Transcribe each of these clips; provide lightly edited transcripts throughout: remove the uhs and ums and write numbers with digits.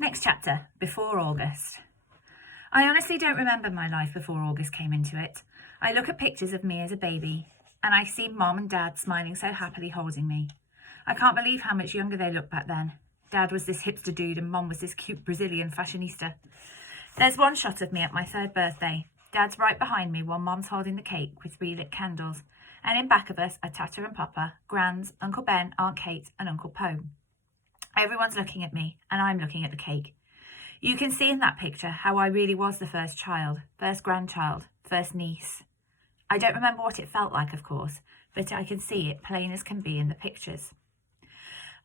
Next chapter, before August. I honestly don't remember my life before August came into it. I look at pictures of me as a baby, and I see Mom and Dad smiling so happily holding me. I can't believe how much younger they looked back then. Dad was this hipster dude and Mom was this cute Brazilian fashionista. There's one shot of me at my 3rd birthday. Dad's right behind me while Mom's holding the cake with 3 lit candles. And in back of us are Tata and Papa, Grans, Uncle Ben, Aunt Kate and Uncle Poe. Everyone's looking at me and I'm looking at the cake. You can see in that picture how I really was the first child, first grandchild, first niece. I don't remember what it felt like, of course, but I can see it plain as can be in the pictures.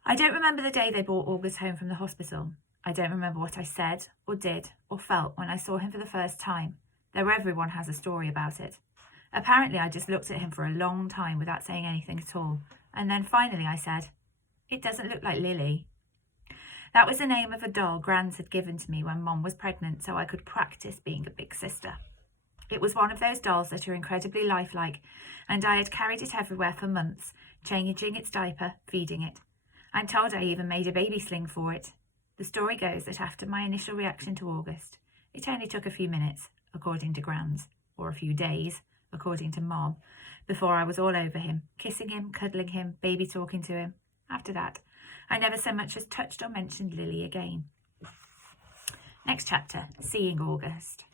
I don't remember the day they brought August home from the hospital. I don't remember what I said or did or felt when I saw him for the first time, though everyone has a story about it. Apparently I just looked at him for a long time without saying anything at all, and then finally I said, "It doesn't look like Lily." That was the name of a doll Grans had given to me when Mom was pregnant so I could practice being a big sister. It was one of those dolls that are incredibly lifelike, and I had carried it everywhere for months, changing its diaper, feeding it. I'm told I even made a baby sling for it. The story goes that after my initial reaction to August, it only took a few minutes, according to Grans, or a few days, according to Mom, before I was all over him, kissing him, cuddling him, baby talking to him. After that, I never so much as touched or mentioned Lily again. Next chapter, seeing August.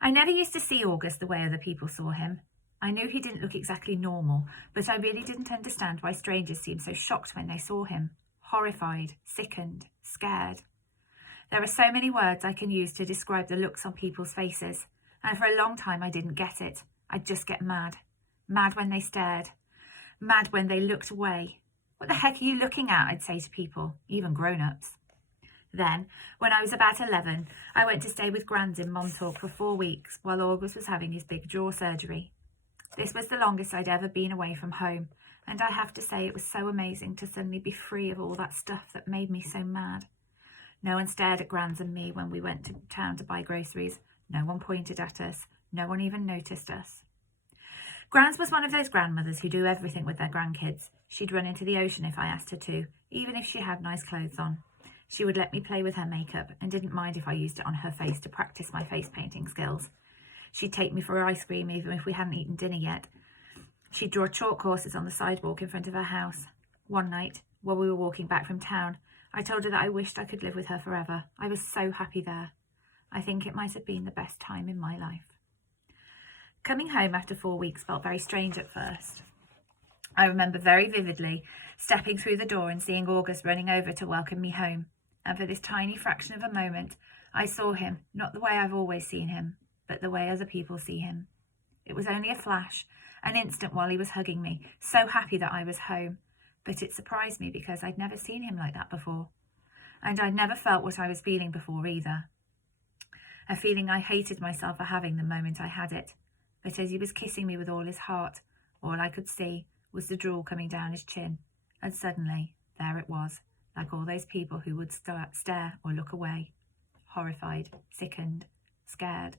I never used to see August the way other people saw him. I knew he didn't look exactly normal, but I really didn't understand why strangers seemed so shocked when they saw him. Horrified, sickened, scared. There are so many words I can use to describe the looks on people's faces, and for a long time I didn't get it. I'd just get mad. Mad when they stared. Mad when they looked away. "What the heck are you looking at?" I'd say to people, even grown-ups. Then, when I was about 11, I went to stay with Grans in Montauk for 4 weeks while August was having his big jaw surgery. This was the longest I'd ever been away from home, and I have to say it was so amazing to suddenly be free of all that stuff that made me so mad. No one stared at Grans and me when we went to town to buy groceries. No one pointed at us. No one even noticed us. Grans was one of those grandmothers who do everything with their grandkids. She'd run into the ocean if I asked her to, even if she had nice clothes on. She would let me play with her makeup and didn't mind if I used it on her face to practice my face painting skills. She'd take me for ice cream even if we hadn't eaten dinner yet. She'd draw chalk horses on the sidewalk in front of her house. One night, while we were walking back from town, I told her that I wished I could live with her forever. I was so happy there. I think it might have been the best time in my life. Coming home after 4 weeks felt very strange at first. I remember very vividly stepping through the door and seeing August running over to welcome me home. And for this tiny fraction of a moment, I saw him, not the way I've always seen him, but the way other people see him. It was only a flash, an instant while he was hugging me, so happy that I was home. But it surprised me because I'd never seen him like that before. And I'd never felt what I was feeling before either. A feeling I hated myself for having the moment I had it. But as he was kissing me with all his heart, all I could see was the drool coming down his chin. And suddenly, there it was, like all those people who would stare or look away. Horrified, sickened, scared.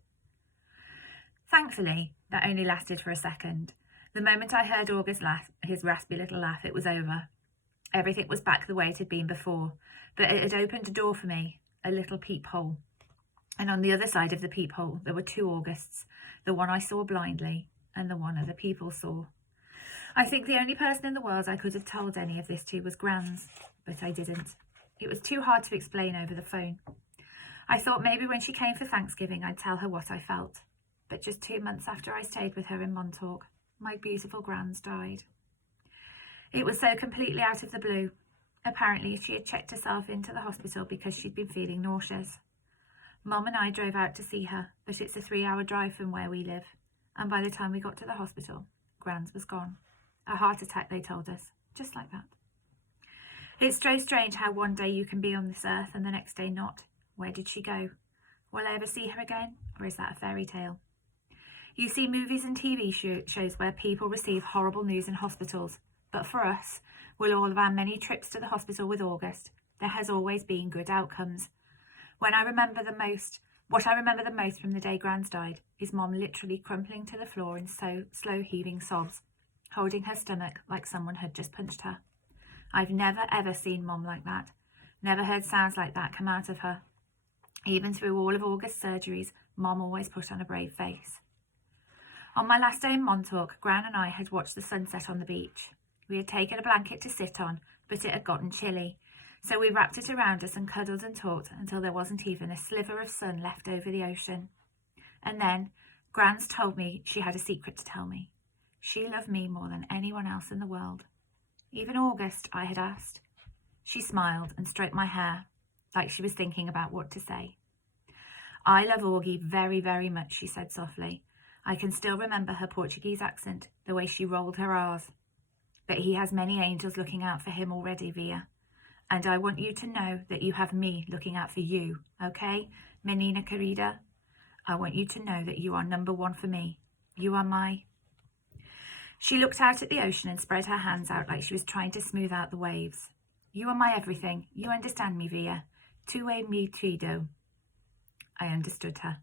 Thankfully, that only lasted for a second. The moment I heard August laugh, his raspy little laugh, it was over. Everything was back the way it had been before, but it had opened a door for me, a little peephole. And on the other side of the peephole, there were 2 Augusts, the one I saw blindly and the one other people saw. I think the only person in the world I could have told any of this to was Grans, but I didn't. It was too hard to explain over the phone. I thought maybe when she came for Thanksgiving I'd tell her what I felt. But just 2 months after I stayed with her in Montauk, my beautiful Grans died. It was so completely out of the blue. Apparently she had checked herself into the hospital because she'd been feeling nauseous. Mum and I drove out to see her, but it's a 3-hour drive from where we live. And by the time we got to the hospital, Grans was gone. A heart attack, they told us, just like that. It's so strange how one day you can be on this earth and the next day not. Where did she go? Will I ever see her again, or is that a fairy tale? You see movies and TV shows where people receive horrible news in hospitals, but for us, with all of our many trips to the hospital with August, there has always been good outcomes. What I remember the most from the day Grans died is Mom literally crumpling to the floor in slow heaving sobs, holding her stomach like someone had just punched her. I've never ever seen Mom like that. Never heard sounds like that come out of her. Even through all of August's surgeries, Mom always put on a brave face. On my last day in Montauk, Gran and I had watched the sunset on the beach. We had taken a blanket to sit on, but it had gotten chilly, so we wrapped it around us and cuddled and talked until there wasn't even a sliver of sun left over the ocean. And then Gran's told me she had a secret to tell me. She loved me more than anyone else in the world. Even August, I had asked. She smiled and stroked my hair, like she was thinking about what to say. I love Augie very, very much, she said softly. I can still remember her Portuguese accent, the way she rolled her R's. But he has many angels looking out for him already, Via. And I want you to know that you have me looking out for you, okay, menina querida? I want you to know that you are number one for me. You are my... She looked out at the ocean and spread her hands out like she was trying to smooth out the waves. You are my everything. You understand me, Via. Tu es mi todo. I understood her.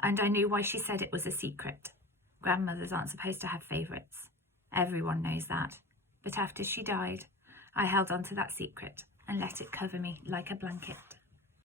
And I knew why she said it was a secret. Grandmothers aren't supposed to have favourites. Everyone knows that. But after she died, I held on to that secret and let it cover me like a blanket.